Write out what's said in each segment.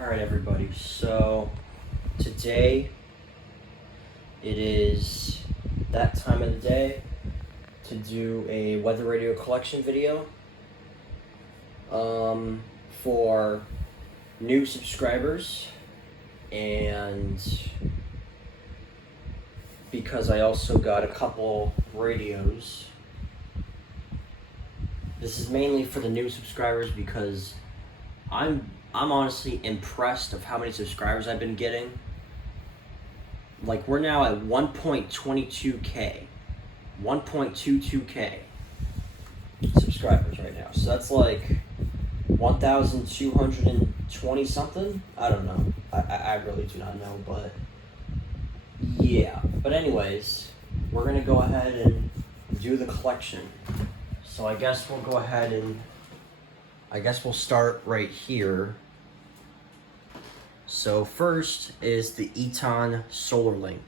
Alright, everybody, so today it is that time of the day to do a weather radio collection video for new subscribers, and because I also got a couple radios. This is mainly for the new subscribers because I'm honestly impressed of how many subscribers I've been getting. Like, we're now at 1.22k. 1.22k subscribers right now. So that's like 1,220 something? I don't know. I really do not know, but yeah. But anyways, we're gonna go ahead and do the collection. So I guess we'll go ahead and we'll start right here. So first is the Eton SolarLink.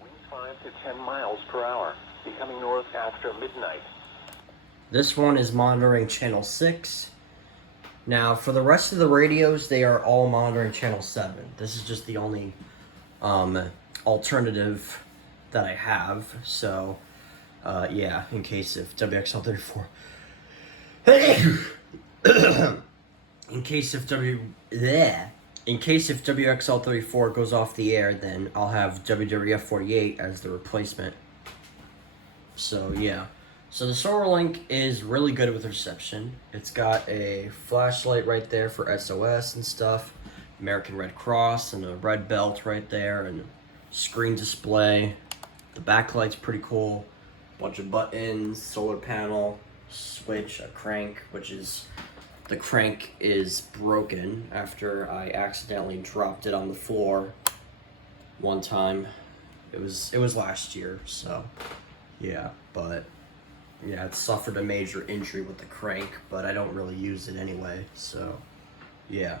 Winds 5 to 10 miles per hour, becoming north after midnight. This one is monitoring channel 6. Now, for the rest of the radios, they are all monitoring channel 7. This is just the only alternative that I have. So, yeah, in case if WXL34... In case if WXL34 goes off the air, then I'll have WWF48 as the replacement. So yeah, so the SolarLink is really good with reception. It's got a flashlight right there for SOS and stuff, American Red Cross, and a red belt right there, and a screen display. The backlight's pretty cool. Bunch of buttons, solar panel, switch, a crank, which is... The crank is broken after I accidentally dropped it on the floor one time. It was last year, so yeah, but yeah, it suffered a major injury with the crank, but I don't really use it anyway, so yeah.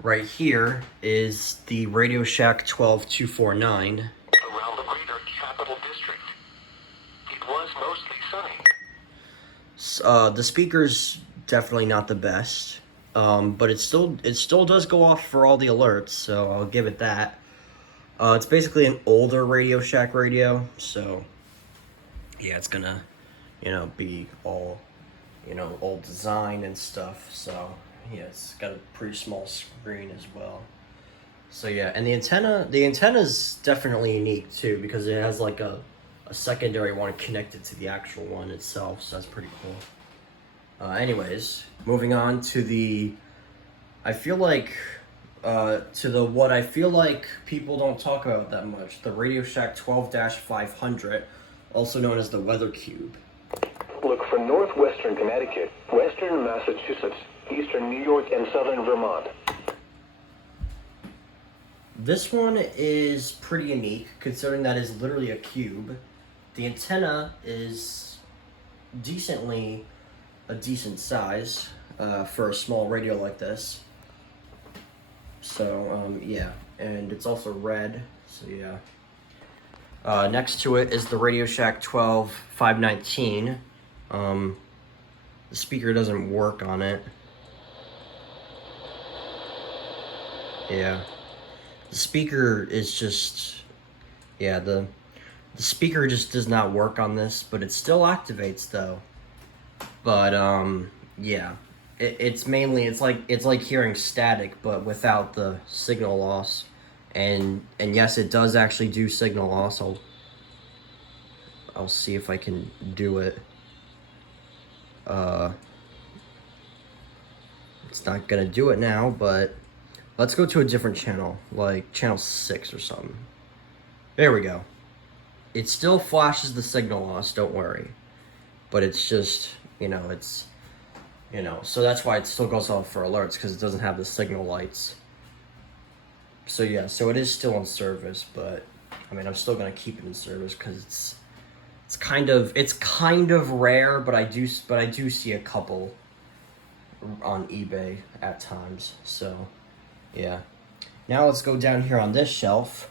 Right here is the Radio Shack 12249. Around the greater capital district, it was mostly sunny. The speaker's definitely not the best, but it still does go off for all the alerts, so I'll give it that. It's basically an older Radio Shack radio, so yeah, it's gonna, be all, old design and stuff. So yeah, it's got a pretty small screen as well. So yeah, and the antenna's definitely unique too, because it has like a secondary one connected to the actual one itself, so that's pretty cool. Anyways, moving on to what I feel like people don't talk about that much, the Radio Shack 12-500, also known as the Weather Cube. Look for northwestern Connecticut, western Massachusetts, eastern New York, and southern Vermont. This one is pretty unique, considering that is literally a cube. The antenna is a decent size for a small radio like this. So yeah, and it's also red, so yeah. Next to it is the Radio Shack 12-519. The speaker doesn't work on it. Yeah, the speaker is just, yeah, the speaker just does not work on this, but it still activates though. But yeah, it's like hearing static, but without the signal loss. And yes, it does actually do signal loss. I'll see if I can do it. It's not gonna do it now, but let's go to a different channel, like channel 6 or something. There we go. It still flashes the signal loss, don't worry. But it's just, so that's why it still goes off for alerts, because it doesn't have the signal lights. So yeah, so it is still in service, but I mean, I'm still gonna keep it in service because it's kind of rare, but I do see a couple on eBay at times. So yeah. Now let's go down here on this shelf.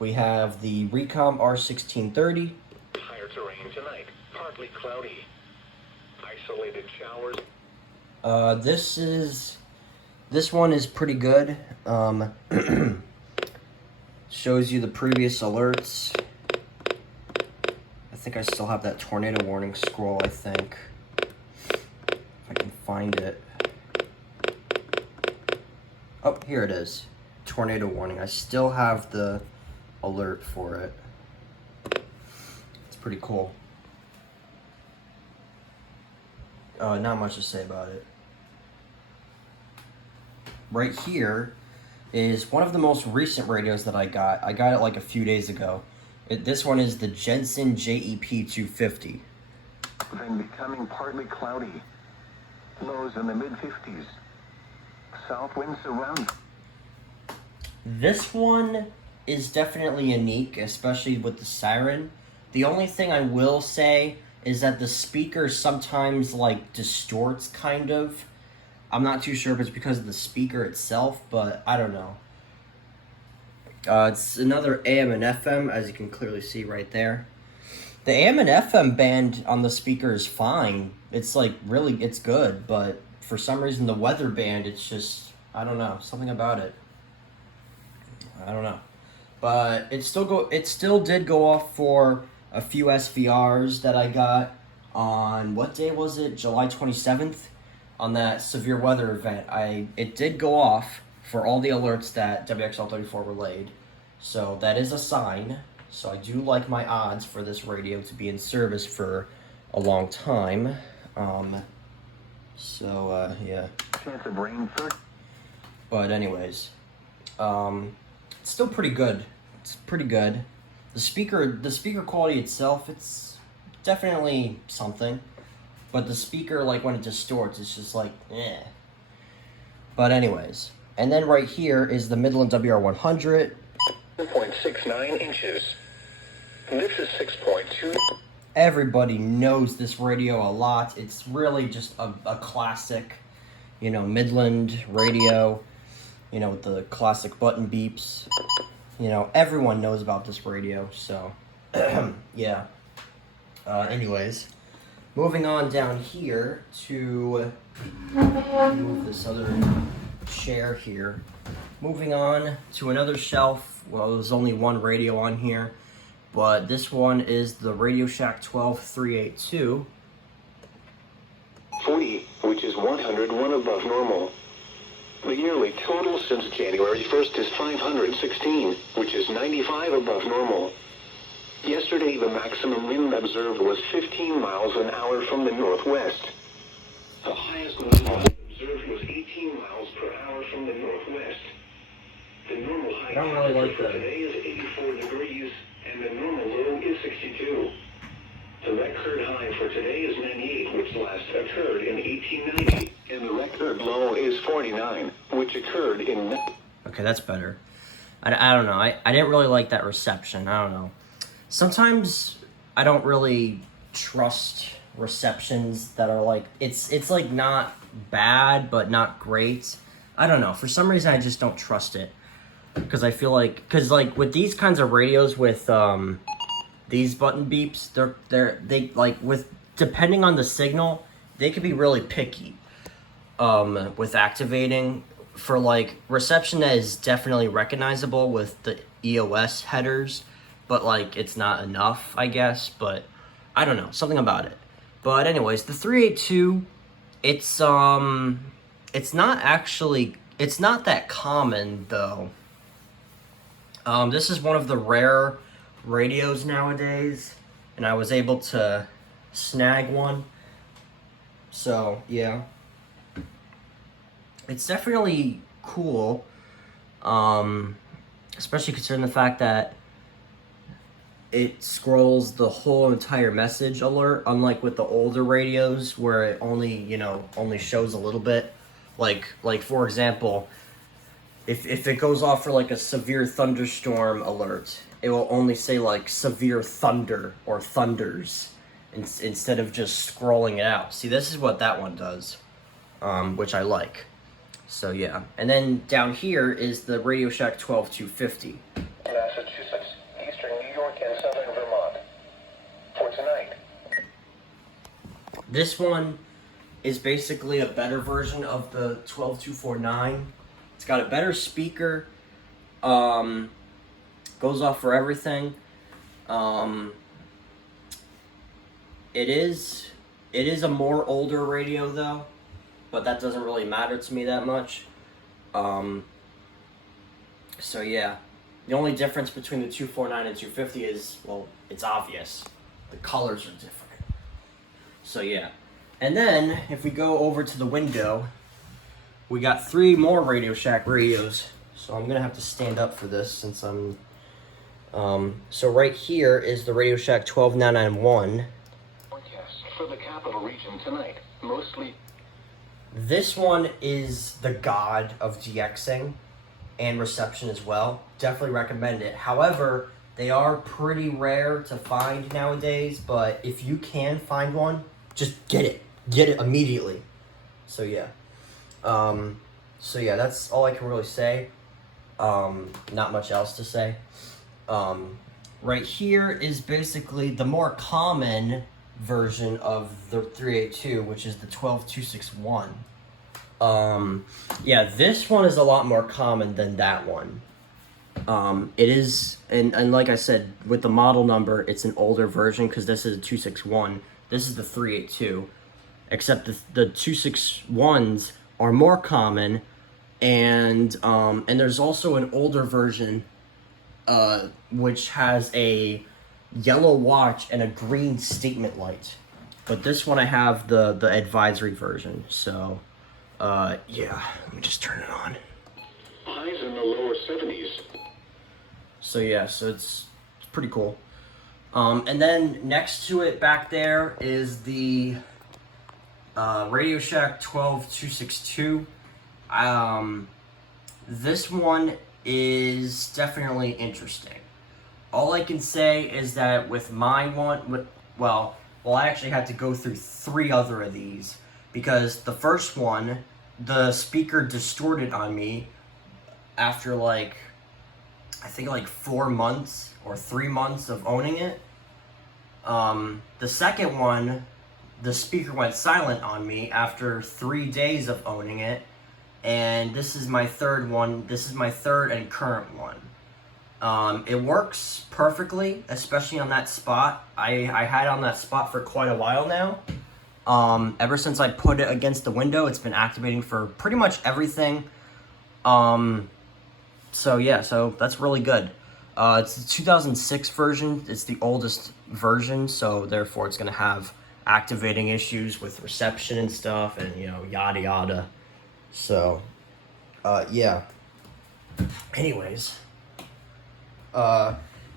We have the Recom R1630. Higher terrain tonight, partly cloudy. Isolated showers. This one is pretty good. Shows you the previous alerts. I think I still have that tornado warning scroll, I think. If I can find it. Oh, here it is. Tornado warning. I still have the alert for it. It's pretty cool. Not much to say about it. Right here is one of the most recent radios that I got. I got it like a few days ago. This one is the Jensen JEP 250. Then becoming partly cloudy. Lows in the mid-50s. South winds around. This one is definitely unique, especially with the siren. The only thing I will say is that the speaker sometimes like distorts kind of. I'm not too sure if it's because of the speaker itself, but I don't know. It's another AM and FM, as you can clearly see right there. The AM and FM band on the speaker is fine. It's like really, it's good, but for some reason the weather band, it's just, I don't know, something about it. I don't know. But it still did go off for a few SVRs that I got on, what day was it? July 27th? On that severe weather event. It did go off for all the alerts that WXL34 relayed. So that is a sign. So I do like my odds for this radio to be in service for a long time. Yeah. Chance of rain. But anyways, it's still pretty good. It's pretty good. The speaker quality itself, it's definitely something. But the speaker, like when it distorts, it's just like, eh. But anyways, and then right here is the Midland WR100. 2.69 inches. This is 6.2. Everybody knows this radio a lot. It's really just a classic, Midland radio, with the classic button beeps. Everyone knows about this radio, so, yeah. Anyways, moving on down here to move this other chair here. Moving on to another shelf. Well, there's only one radio on here, but this one is the Radio Shack 12382. 40, which is 101 above normal. The yearly total since January 1st is 516, which is 95 above normal. Yesterday, the maximum wind observed was 15 miles an hour from the northwest. The highest wind observed was 18 miles per hour from the northwest. The normal high I don't really like that. today is 84 degrees, and the normal low is 62. The record high for today is 98, which last occurred in 1890, and the record low is 49, which occurred in... Okay, that's better. I don't know. I didn't really like that reception. I don't know. Sometimes I don't really trust receptions that are like, it's like not bad, but not great. I don't know. For some reason, I just don't trust it. Because I feel like, like with these kinds of radios with these button beeps, they like with, depending on the signal, they could be really picky with activating for like reception that is definitely recognizable with the EOS headers, but like it's not enough, I guess. But I don't know, something about it. But anyways, the 382, it's not that common though. This is one of the rare radios nowadays, and I was able to snag one. So, yeah. It's definitely cool, especially considering the fact that it scrolls the whole entire message alert, unlike with the older radios where it only shows a little bit. Like for example, if it goes off for like a severe thunderstorm alert, it will only say like severe thunder or thunders instead of just scrolling it out. See, this is what that one does, which I like. So yeah, and then down here is the Radio Shack 12250. Massachusetts, eastern New York, and southern Vermont. For tonight. This one is basically a better version of the 12249. It's got a better speaker. Goes off for everything. It is a more older radio though, but that doesn't really matter to me that much. So yeah, the only difference between the 249 and 250 is, well, it's obvious. The colors are different. So yeah. And then, if we go over to the window, we got 3 more Radio Shack radios. So I'm going to have to stand up for this since I'm... so right here is the Radio Shack 12991. Forecast for the capital region tonight, mostly... This one is the god of DXing and reception as well. Definitely recommend it. However, they are pretty rare to find nowadays, but if you can find one, just get it. Get it immediately. So yeah. That's all I can really say. Not much else to say. Right here is basically the more common version of the 382, which is the 12261. Yeah, this one is a lot more common than that one. It is, and like I said, with the model number, it's an older version because this is a 261. This is the 382. Except the 261s are more common, and there's also an older version, which has a yellow watch and a green statement light. But this one I have the advisory version. So, yeah, let me just turn it on. Highs in the lower 70s. So yeah, so it's pretty cool. And then next to it back there is the Radio Shack 12262. This one is definitely interesting. All I can say is that with my one, well, I actually had to go through 3 other of these because the first one, the speaker distorted on me after I think 4 months or 3 months of owning it. The second one, the speaker went silent on me after 3 days of owning it, and this is my third one. This is my third and current one. It works perfectly, especially on that spot. I had it on that spot for quite a while now. Ever since I put it against the window, it's been activating for pretty much everything. So yeah, so that's really good. It's the 2006 version. It's the oldest version, so therefore it's going to have activating issues with reception and stuff, and yada yada. So yeah, anyways,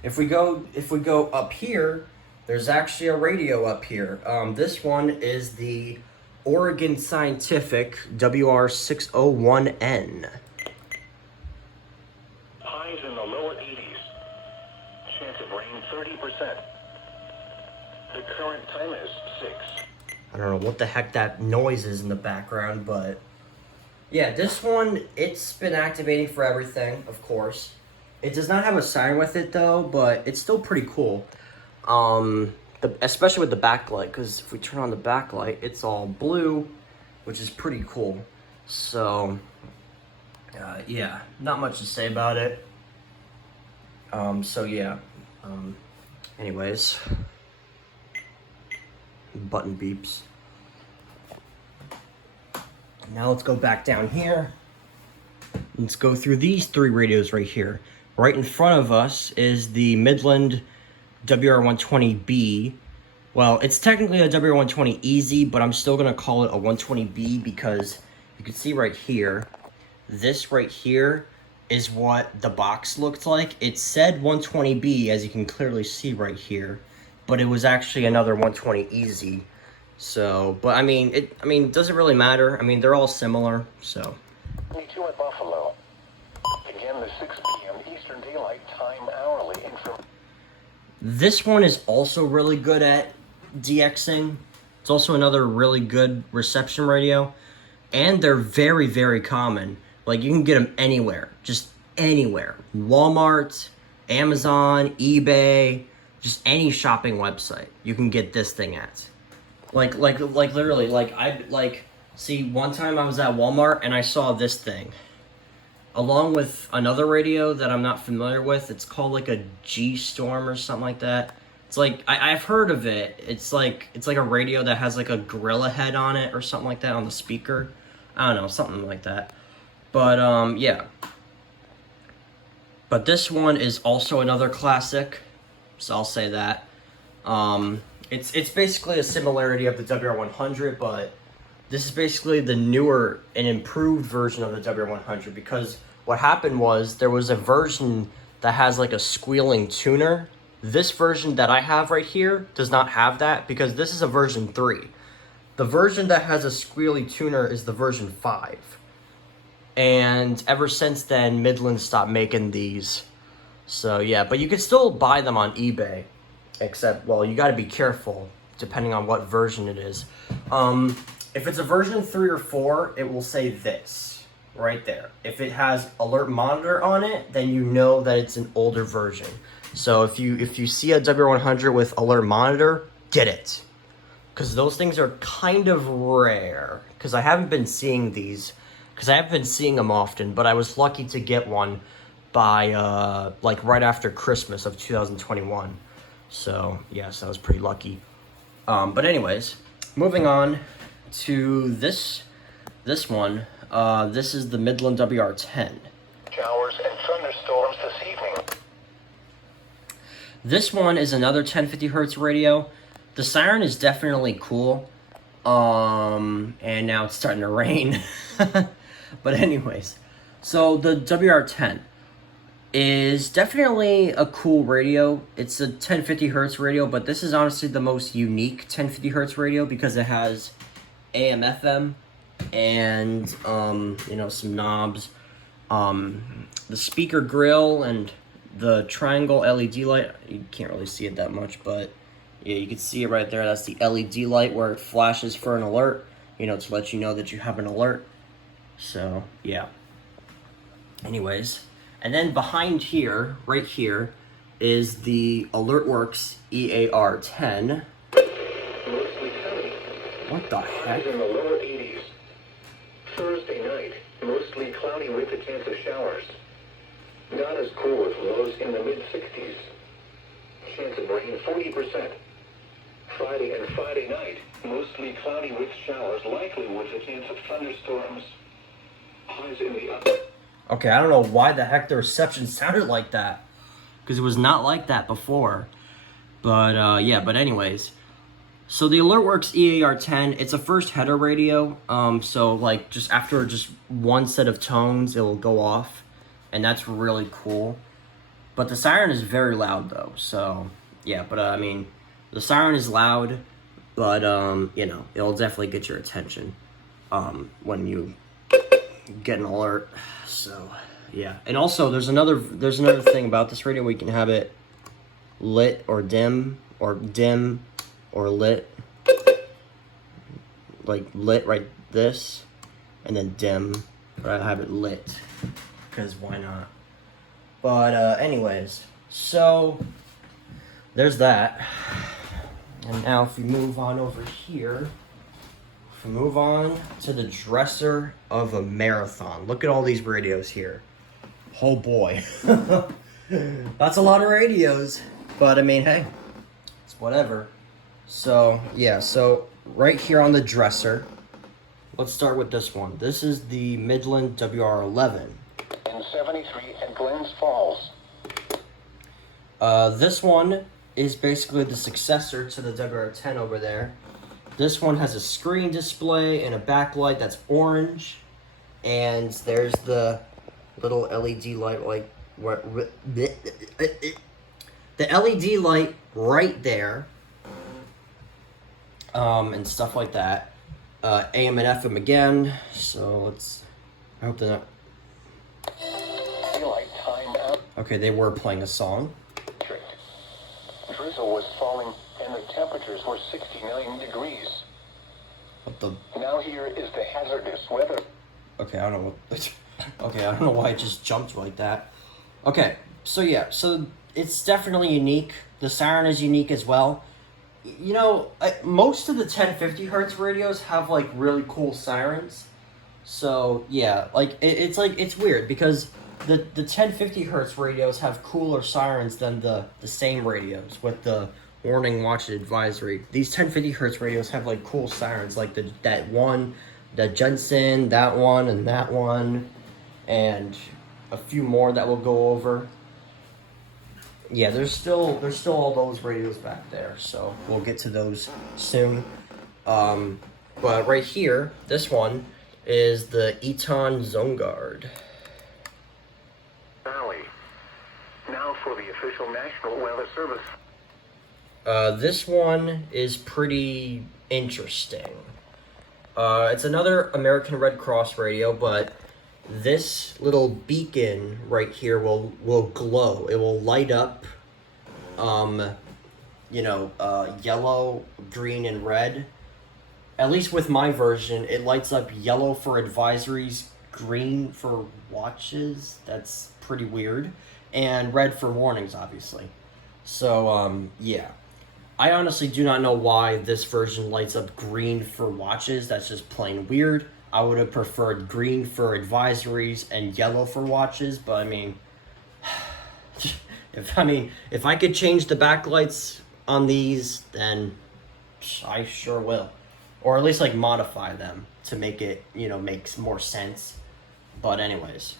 if we go up here, there's actually a radio up here. This one is the Oregon Scientific WR601N. Highs in the lower 80s. Chance of rain 30%. The current time is 6. I don't know what the heck that noise is in the background, but yeah, this one, it's been activating for everything, of course. It does not have a siren with it though, but it's still pretty cool. Especially with the backlight, because if we turn on the backlight, it's all blue, which is pretty cool. So yeah, not much to say about it. So yeah. Anyways, button beeps. Now let's go back down here. Let's go through these 3 radios right here. Right in front of us is the Midland WR120B. Well, it's technically a WR120 Easy, but I'm still going to call it a 120B because you can see right here, this right here is what the box looked like. It said 120B, as you can clearly see right here, but it was actually another 120 Easy. So, but I mean, it doesn't really matter. I mean, they're all similar, so. 22 at Buffalo. Again, the 6 p.m. Eastern Daylight Time hourly information. This one is also really good at DXing. It's also another really good reception radio. And they're very, very common. Like, you can get them anywhere. Just anywhere. Walmart, Amazon, eBay, just any shopping website you can get this thing at. Like literally, see, one time I was at Walmart and I saw this thing. Along with another radio that I'm not familiar with. It's called like a G-Storm or something like that. It's like, I've heard of it. It's like a radio that has like a gorilla head on it or something like that on the speaker. I don't know, something like that. But, yeah. But this one is also another classic, so I'll say that. It's basically a similarity of the WR100, but this is basically the newer and improved version of the WR100, because what happened was there was a version that has like a squealing tuner. This version that I have right here does not have that, because this is a version 3. The version that has a squealy tuner is the version 5. And ever since then, Midland stopped making these. So yeah, but you can still buy them on eBay. Except, well, you gotta be careful, depending on what version it is. If it's a version 3 or 4, it will say this, right there. If it has alert monitor on it, then you know that it's an older version. So if you see a WR100 with alert monitor, get it. Because those things are kind of rare. Because I haven't been seeing these. Because I haven't been seeing them often, but I was lucky to get one by, like, right after Christmas of 2021. So, yes, I was pretty lucky. But anyways, moving on to this one. This is the Midland WR10. Showers and thunderstorms this evening. This one is another 1050 hertz radio. The siren is definitely cool. And now it's starting to rain. But anyways, so the WR10 is definitely a cool radio. It's a 1050 hertz radio, but this is honestly the most unique 1050 hertz radio because it has AM, FM, and, you know, some knobs. The speaker grill and the triangle LED light. You can't really see it that much, but yeah, you can see it right there. That's the LED light where it flashes for an alert, you know, to let you know that you have an alert. So, yeah. Anyways, and then behind here, right here, is the AlertWorks EAR10. Mostly cloudy. What the Highs heck? in the lower 80s. Thursday night, mostly cloudy with a chance of showers. Not as cool with lows in the mid-60s. Chance of rain 40%. Friday and Friday night, mostly cloudy with showers, likely with a chance of thunderstorms. Highs in the upper. Okay, I don't know why the heck the reception sounded like that. Because it was not like that before. But, yeah, but anyways. So the AlertWorks EAR10, it's a first header radio. So, like, just after just one set of tones, it will go off. And that's really cool. But the siren is very loud, though. So, yeah, but, I mean, the siren is loud. But, you know, it'll definitely get your attention when you get an alert. So, yeah. And also, there's another thing about this radio. We can have it lit or dim or lit. Like, lit right this. And then dim. But I have it lit. Because why not? But, anyways. So, there's that. And now if we move on over here. If we move on to the dresser of a marathon. Look at all these radios here. Oh boy. That's a lot of radios. But I mean, hey, it's whatever. So, yeah, so right here on the dresser, let's start with this one. This is the Midland WR11. In 73 at Glens Falls. This one is basically the successor to the WR10 over there. This one has a screen display and a backlight that's orange. And there's the little LED light, like, the LED light right there. And stuff like that. AM and FM again. So let's, I hope they're not. Daylight time out. Okay, they were playing a song. Drizzle was falling and the temperatures were 69 degrees. What the? Now here is the hazardous weather. Okay, I don't know what. Okay, I don't know why it just jumped like that. Okay, so yeah, so it's definitely unique. The siren is unique as well. You know, most of the 1050 hertz radios have like really cool sirens. So yeah, like it's weird because the 1050 hertz radios have cooler sirens than the same radios with the warning, watch, advisory. These 1050 hertz radios have like cool sirens, like the Jensen, that one, and a few more that we'll go over. Yeah, there's still all those radios back there, so we'll get to those soon. But right here, this one is the Eton Zone Guard. Valley. Now for the official National Weather Service. This one is pretty interesting. It's another American Red Cross radio, but this little beacon right here will glow. It will light up, yellow, green, and red. At least with my version, it lights up yellow for advisories, green for watches. That's pretty weird. And red for warnings, obviously. So, yeah. I honestly do not know why this version lights up green for watches. That's just plain weird. I would have preferred green for advisories and yellow for watches, but I mean, if I could change the backlights on these, then I sure will. Or at least like modify them to make it, makes more sense. But anyways,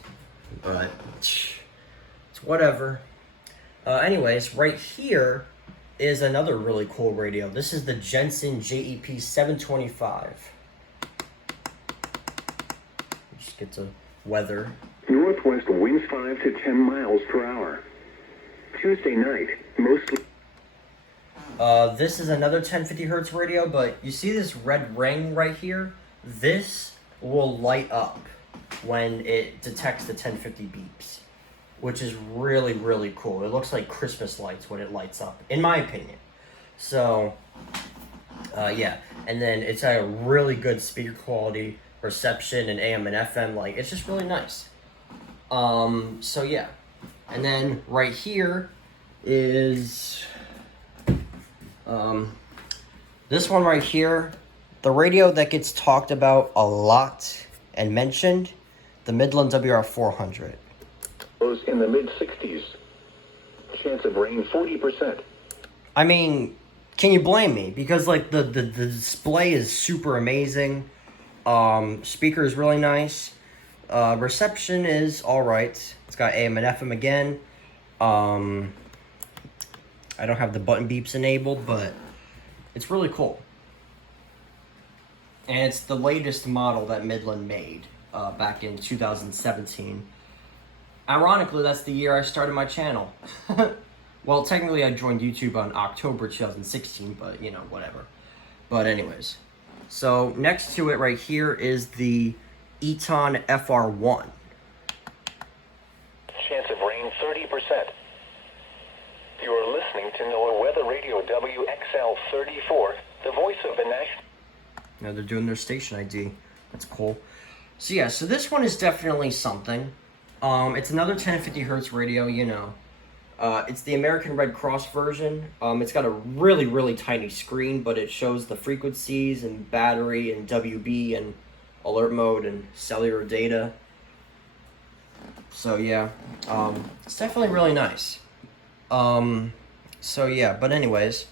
it's whatever. Anyways, right here is another really cool radio. This is the Jensen JEP 725. Just get to weather. Northwest winds 5 to 10 miles per hour. Tuesday night, mostly. This is another 1050 hertz radio, but you see this red ring right here? This will light up when it detects the 1050 beeps, which is really, really cool. It looks like Christmas lights when it lights up, in my opinion. So, yeah. And then it's got a really good speaker quality, reception, and AM and FM. Like, it's just really nice. So, yeah. And then right here is this one right here. The radio that gets talked about a lot and mentioned, the Midland WR400. In the mid-60s. Chance of rain 40%. I mean, can you blame me? Because like the display is super amazing. Speaker is really nice. Reception is alright. It's got AM and FM again. I don't have the button beeps enabled, but it's really cool. And it's the latest model that Midland made back in 2017. Ironically, that's the year I started my channel. Well, technically I joined YouTube on October 2016, but, whatever. But anyways. So, next to it right here is the Eton FR1. Chance of rain 30%. You are listening to NOAA Weather Radio WXL34, the voice of the national... Now they're doing their station ID. That's cool. So yeah, so this one is definitely something. It's another 1050 hertz radio, It's the American Red Cross version. It's got a really, really tiny screen, but it shows the frequencies and battery and WB and alert mode and cellular data. So yeah, it's definitely really nice. So yeah, but anyways,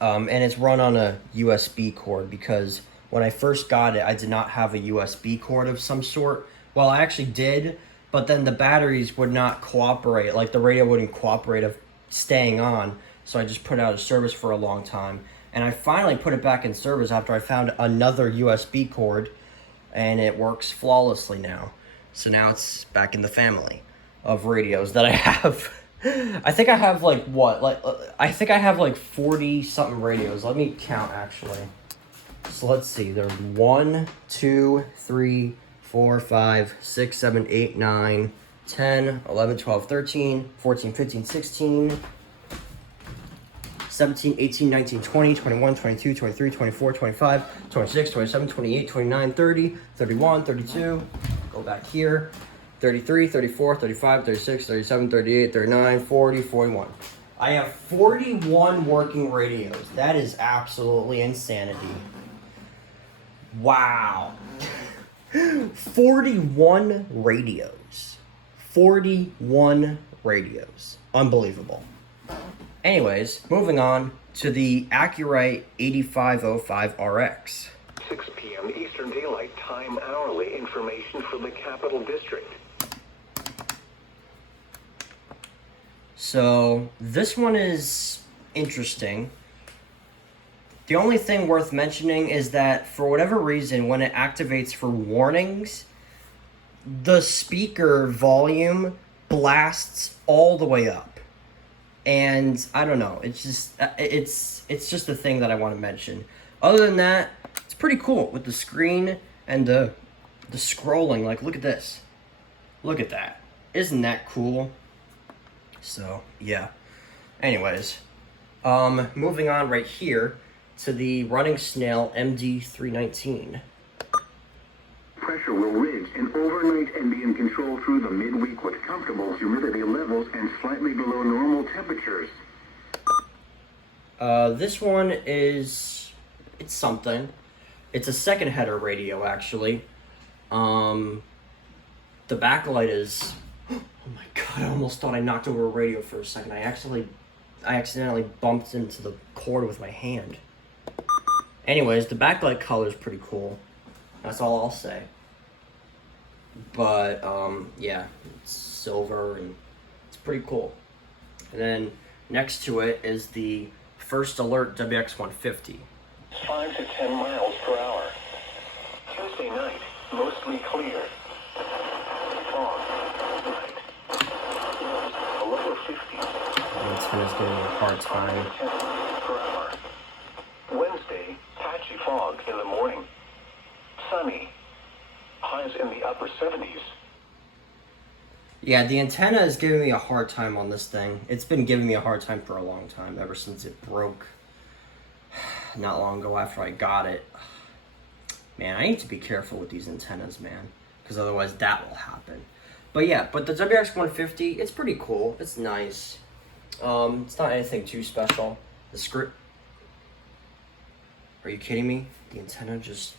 and it's run on a USB cord because when I first got it, I did not have a USB cord of some sort. Well, I actually did, but then the batteries would not cooperate, like the radio wouldn't cooperate of staying on, so I just put it out of service for a long time. And I finally put it back in service after I found another USB cord, and it works flawlessly now. So now it's back in the family of radios that I have. I think I have I think I have 40 something radios. Let me count actually. So let's see, there's 1, 2, 3, 4, 5, 6, 7, 8, 9, 10, 11, 12, 13, 14, 15, 16, 17, 18, 19, 20, 21, 22, 23, 24, 25, 26, 27, 28, 29, 30, 31, 32, go back here, 33, 34, 35, 36, 37, 38, 39, 40, 41. I have 41 working radios. That is absolutely insanity. Wow. 41 radios. 41 radios. Unbelievable. Anyways, moving on to the Accurite 8505RX. 6 p.m. Eastern Daylight Time hourly information for the Capital District. So, this one is interesting. The only thing worth mentioning is that for whatever reason, when it activates for warnings, the speaker volume blasts all the way up. And I don't know, it's just a thing that I want to mention. Other than that, it's pretty cool with the screen and the scrolling. Like, look at this. Look at that. Isn't that cool? So, yeah. Anyways, moving on right here to the Running Snail MD319. Pressure will ridge and overnight and be in control through the midweek with comfortable humidity levels and slightly below normal temperatures. This one it's something. It's a second header radio, actually. The backlight is... Oh my god, I almost thought I knocked over a radio for a second. I accidentally bumped into the cord with my hand. Anyways, the backlight color is pretty cool. That's all I'll say. But, yeah, it's silver and it's pretty cool. And then next to it is the First Alert WX150. 5 to 10 miles per hour. Tuesday night, mostly clear. Fog, night. A lower 50s. Antenna's giving me a hard time. 10 miles per hour. Wednesday, patchy fog in the morning. Sunny. Highs in the upper 70s. Yeah, the antenna is giving me a hard time on this thing. It's been giving me a hard time for a long time, ever since it broke not long ago after I got it. Man, I need to be careful with these antennas, man, because otherwise that will happen. But yeah, but the WX150, it's pretty cool. It's nice. It's not anything too special. The script... Are you kidding me? The antenna just...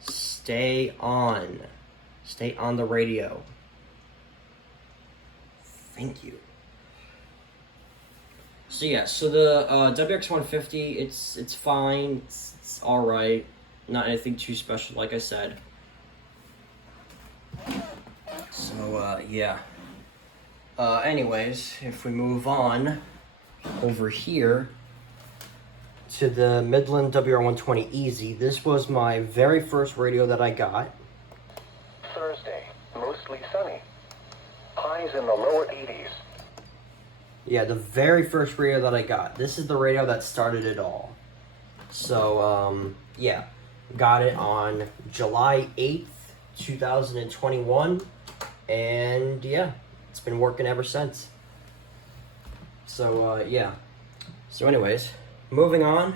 Stay on. Stay on the radio. Thank you. So yeah, so the WX150, it's fine. It's all right. Not anything too special, like I said. So yeah. Anyways, if we move on over here to the Midland WR120 Easy, this was my very first radio that I got. Thursday, mostly sunny. Highs in the lower 80s. Yeah, the very first radio that I got. This is the radio that started it all. So, yeah. Got it on July 8th, 2021. And, yeah, it's been working ever since. So, yeah. So, anyways, moving on.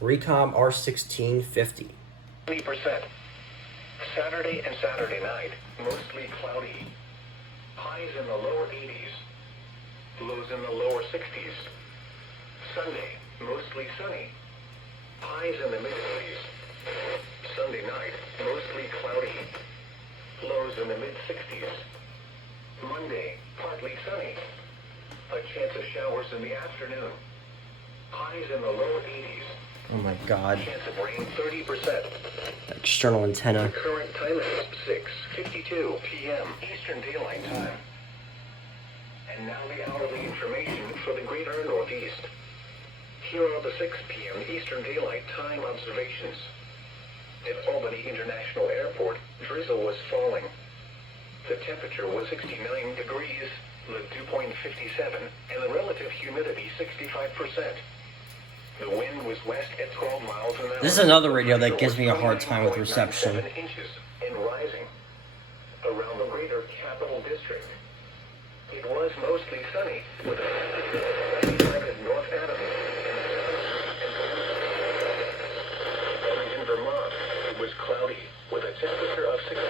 Recom R1650. 20%. Saturday and Saturday night, mostly cloudy. Highs in the lower 80s. Lows in the lower 60s. Sunday, mostly sunny. Highs in the mid-80s. Sunday night, mostly cloudy. Lows in the mid-60s. Monday, partly sunny. A chance of showers in the afternoon. Highs in the lower 80s. Oh my god. Chance of rain 30%. External antenna. Current time is 6:52 p.m. Eastern Daylight Time. And now the hourly information for the greater Northeast. Here are the 6 p.m. Eastern Daylight Time observations. At Albany International Airport, drizzle was falling. The temperature was 69 degrees, the dew point 57, and the relative humidity 65%. The wind was west at 12 miles an hour. This is another radio that gives me a hard time with reception. 7 inches and rising. Around the greater Capital District. It was mostly sunny with a 95 at North Adams. In Vermont, it was cloudy with a temperature of 6.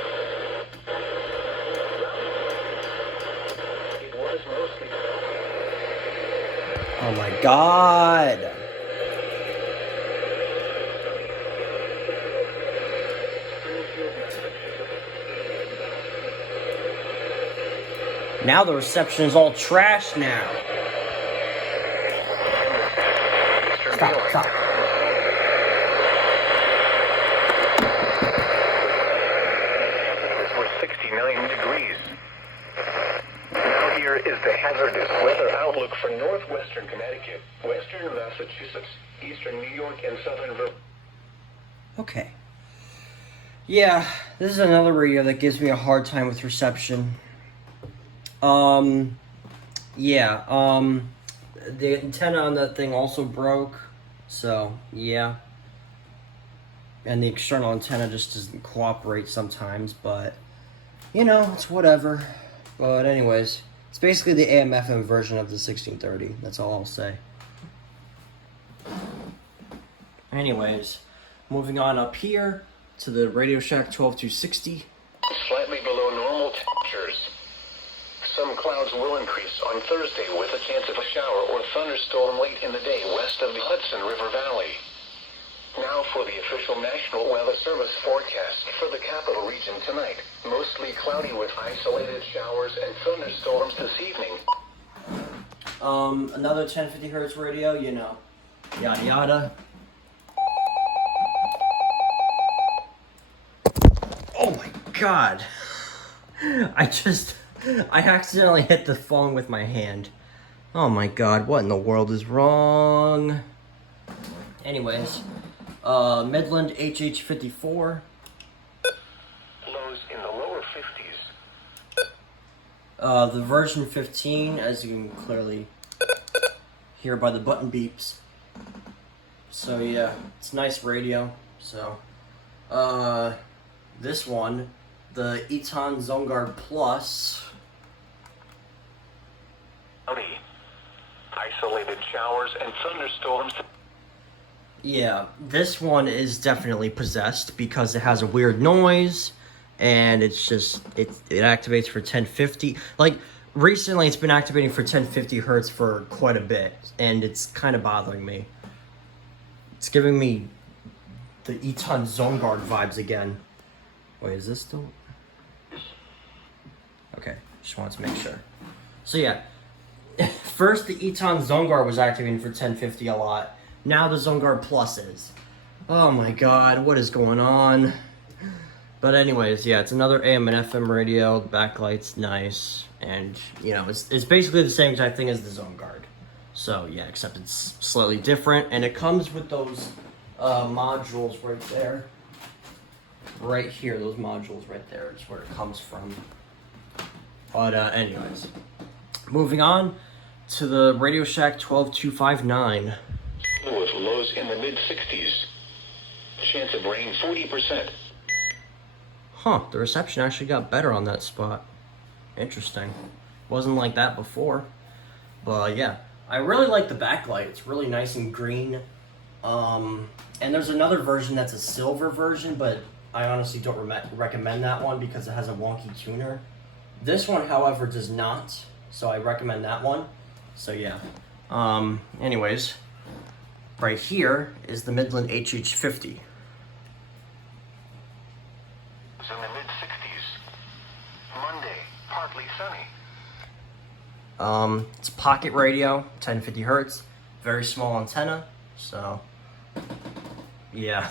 Oh my god. Now the reception is all trash now. Stop. It's for 69 degrees. Now here is the hazardous weather outlook for northwestern Connecticut, western Massachusetts, eastern New York, and southern Vermont. Okay. Yeah, this is another radio that gives me a hard time with reception. The antenna on that thing also broke, so, yeah. And the external antenna just doesn't cooperate sometimes, but, you know, it's whatever. But anyways, it's basically the AM/FM version of the 1630, that's all I'll say. Anyways, moving on up here to the Radio Shack 12260. Slightly below normal temperatures. Some clouds will increase on Thursday with a chance of a shower or thunderstorm late in the day west of the Hudson River Valley. Now for the official National Weather Service forecast for the capital region tonight. Mostly cloudy with isolated showers and thunderstorms this evening. Another 1050 hertz radio, you know, yada yada. Oh my god. I accidentally hit the phone with my hand. Oh my god, what in the world is wrong? Anyways, Midland HH54. Lows in the lower 50s. The version 15, as you can clearly hear by the button beeps. So yeah, it's a nice radio. So, this one, the Eton ZoneGuard Plus. Isolated showers and thunderstorms. Yeah, this one is definitely possessed because it has a weird noise, and it's just it activates for 1050. Like recently, it's been activating for 1050 hertz for quite a bit, and it's kind of bothering me. It's giving me the Eton ZoneGuard vibes again. Wait, is this still? Okay, just wanted to make sure. So yeah, first the Eton ZoneGuard was activating for 1050 a lot. Now the ZoneGuard Plus is. Oh my god, what is going on? But anyways, yeah, it's another AM and FM radio. The backlight's nice, and you know, it's basically the same type thing as the ZoneGuard. So yeah, except it's slightly different, and it comes with those modules right there. Right here, those modules right there is where it comes from. But anyways, moving on to the Radio Shack 12259. With lows in the mid-60s. Chance of rain 40%. Huh, the reception actually got better on that spot. Interesting. Wasn't like that before. But yeah, I really like the backlight. It's really nice and green. And there's another version that's a silver version, but I honestly don't recommend that one because it has a wonky tuner. This one, however, does not, so I recommend that one. So yeah. Anyways, right here is the Midland HH50. It's in the mid-60s. Monday, partly sunny. It's pocket radio, 1050 hertz, very small antenna, so yeah,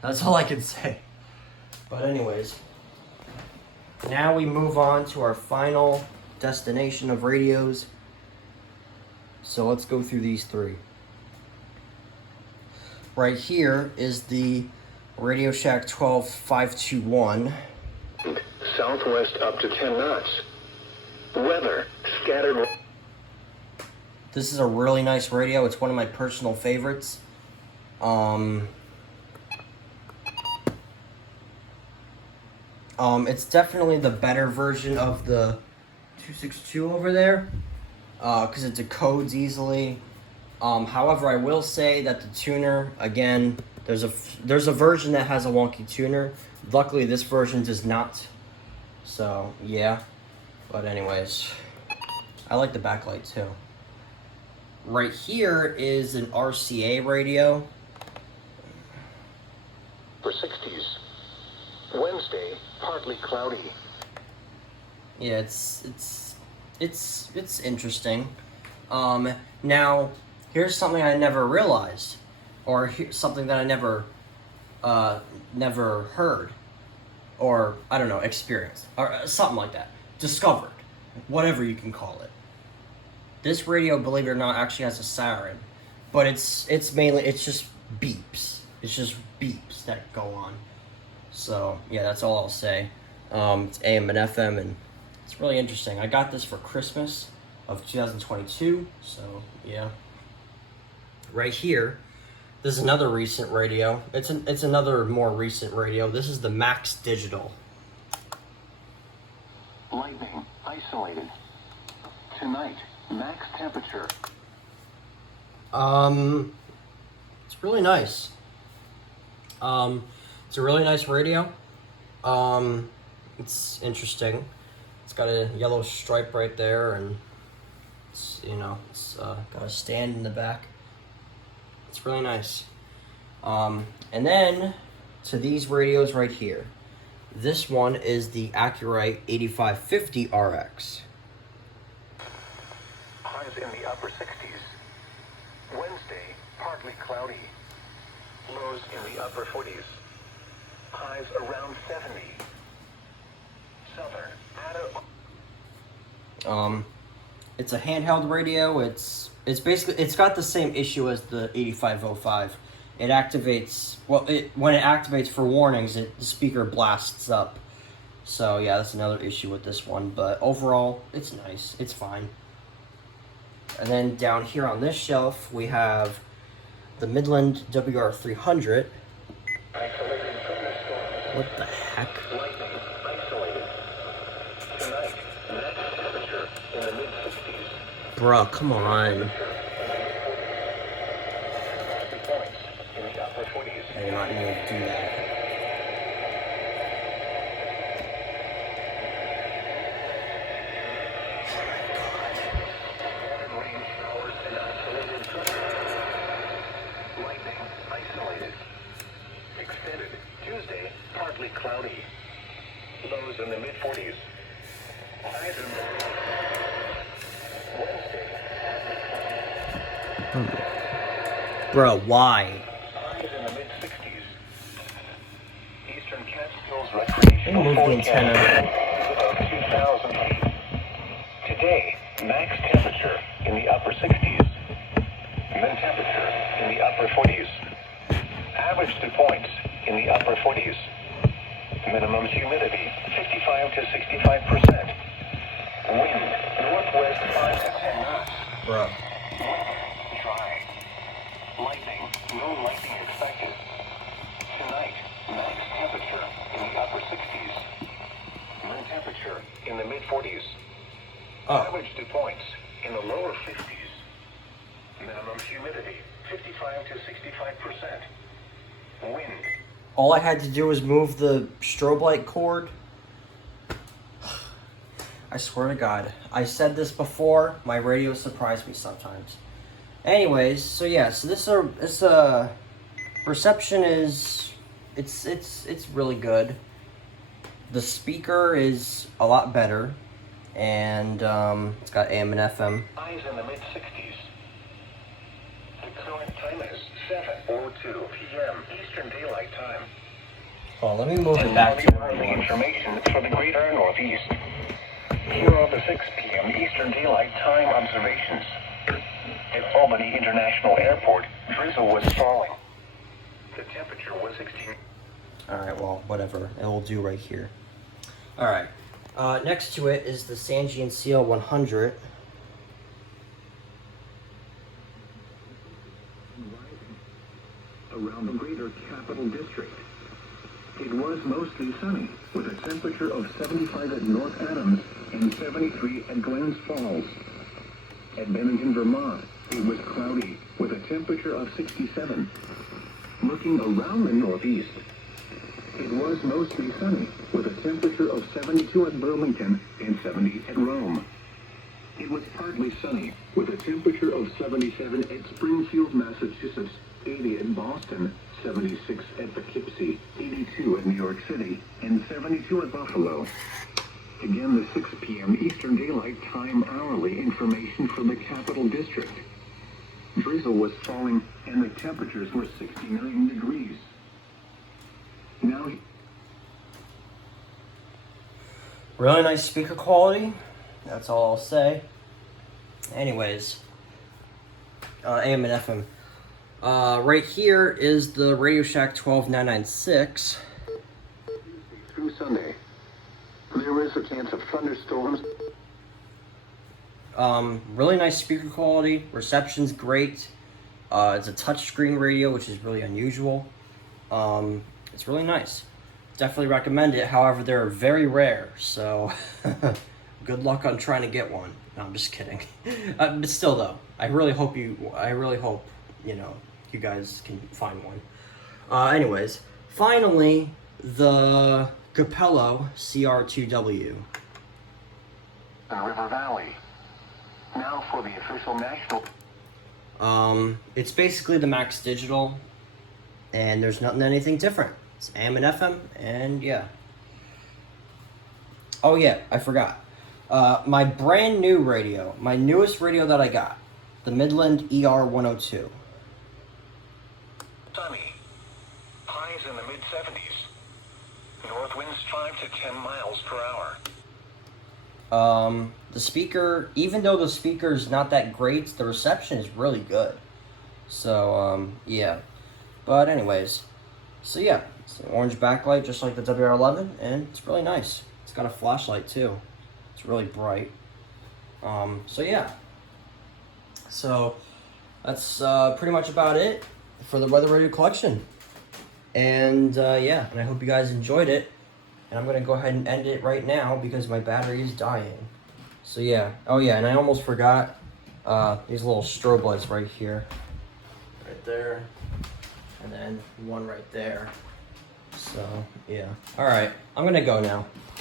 that's all I can say. But anyways, now we move on to our final destination of radios. So let's go through these three. Right here is the Radio Shack 12521. Southwest up to 10 knots. Weather, scattered. This is a really nice radio. It's one of my personal favorites. It's definitely the better version of the 262 over there, because it decodes easily. However, I will say that the tuner, again, there's a version that has a wonky tuner. Luckily, this version does not. So, yeah. But anyways, I like the backlight too. right here is an RCA radio. For 60s. Wednesday, partly cloudy. Yeah, it's interesting. Now, here's something I never realized, or something that I never heard, or I don't know, experienced, or something like that, discovered, whatever you can call it. This radio, believe it or not, actually has a siren, but it's just beeps. It's just beeps that go on. So yeah, that's all I'll say. It's AM and FM, and it's really interesting. I got this for Christmas of 2022. So yeah. Right here, this is another recent radio. It's another more recent radio. This is the Max Digital. Lightning, isolated. Tonight, max temperature. It's really nice. It's a really nice radio. It's interesting. It's got a yellow stripe right there, and it's got a stand in the back. It's really nice. And then to these radios right here. This one is the Accurite 8550 RX. Highs in the upper 60s. Wednesday, partly cloudy. Lows in the upper 40s. Highs around 70. Southern, it's a handheld radio. It's basically, it's got the same issue as the 8505. It activates, when it activates for warnings, the speaker blasts up. So yeah, that's another issue with this one, but overall, it's nice. It's fine. And then down here on this shelf, we have the Midland WR300. What the heck? Lightning, isolated. Tonight, max temperature in the mid-60s. Bruh, come on. Points in the upper 40s. I did not need to do that. Rain showers and isolated. Lightning, isolated. Extended. Tuesday, partly cloudy. Lows in the mid-40s. Highs in the Wednesday. Bruh, why? Highs in the mid-60s. Eastern Catskills recreational Move the forecast antenna. is about 2,000 feet. Today, max temperature in the upper 60s. Min temperature in the upper 40s. Average dew points in the upper 40s. Minimum humidity 55 to 65%. Wind northwest 5 to 10 knots. Bruh. Dry. Lightning, no lightning expected. Tonight, max temperature in the upper 60s. Min temperature in the mid 40s. Oh. Average dew points in the lower 50s. Minimum humidity 55 to 65%. Wind. All I had to do was move the strobe light cord. I swear to God. I said this before. My radio surprised me sometimes. Anyways, so yeah, so this reception is it's really good. The speaker is a lot better, and it's got AM and FM. Highs in the mid 60s. The current time is 7:02 p.m. Eastern Daylight Time. Oh, let me move it And back now to the early information for the greater Northeast. Here are the 6 p.m. Eastern Daylight Time observations. At Albany International Airport, drizzle was falling. The temperature was 16. Alright, well, whatever. It will do right here. Alright. Next to it is the Sangean CL100. Around the greater capital district. It was mostly sunny, with a temperature of 75 at North Adams and 73 at Glens Falls. At Bennington, Vermont, it was cloudy, with a temperature of 67. Looking around the Northeast, it was mostly sunny, with a temperature of 72 at Burlington and 70 at Rome. It was partly sunny, with a temperature of 77 at Springfield, Massachusetts, 80 in Boston, 76 at Poughkeepsie, 82 at New York City, and 72 at Buffalo. Again, the 6 p.m. Eastern Daylight Time hourly information from the Capital District. Drizzle was falling, and the temperatures were 69 degrees. Now, Really nice speaker quality. That's all I'll say. Anyways, AM and FM. Right here is the Radio Shack 12996. through Sunday, there is a chance of thunderstorms. Really nice speaker quality. Reception's great. It's a touchscreen radio, which is really unusual. It's really nice. Definitely recommend it. However, they're very rare, so good luck on trying to get one. No, I'm just kidding. But still, though, I really hope you guys can find one. Anyways, finally, the Capello CR2W. River Valley. Now for the official national. It's basically the Max Digital, and there's anything different. It's AM and FM, and yeah. Oh yeah, I forgot. My brand new radio, my newest radio that I got, the Midland ER102. Sunny. Highs in the mid-70s. North winds 5 to 10 miles per hour. The speaker, even though the speaker's not that great, the reception is really good. So, yeah. But anyways, so yeah, it's an orange backlight just like the WR11, and it's really nice. It's got a flashlight too. It's really bright. So yeah. So, that's pretty much about it for the Weather Radio collection. And yeah, and I hope you guys enjoyed it. And I'm gonna go ahead and end it right now because my battery is dying. So yeah, oh yeah, and I almost forgot these little strobe lights right here. Right there, and then one right there. So yeah, alright, I'm gonna go now.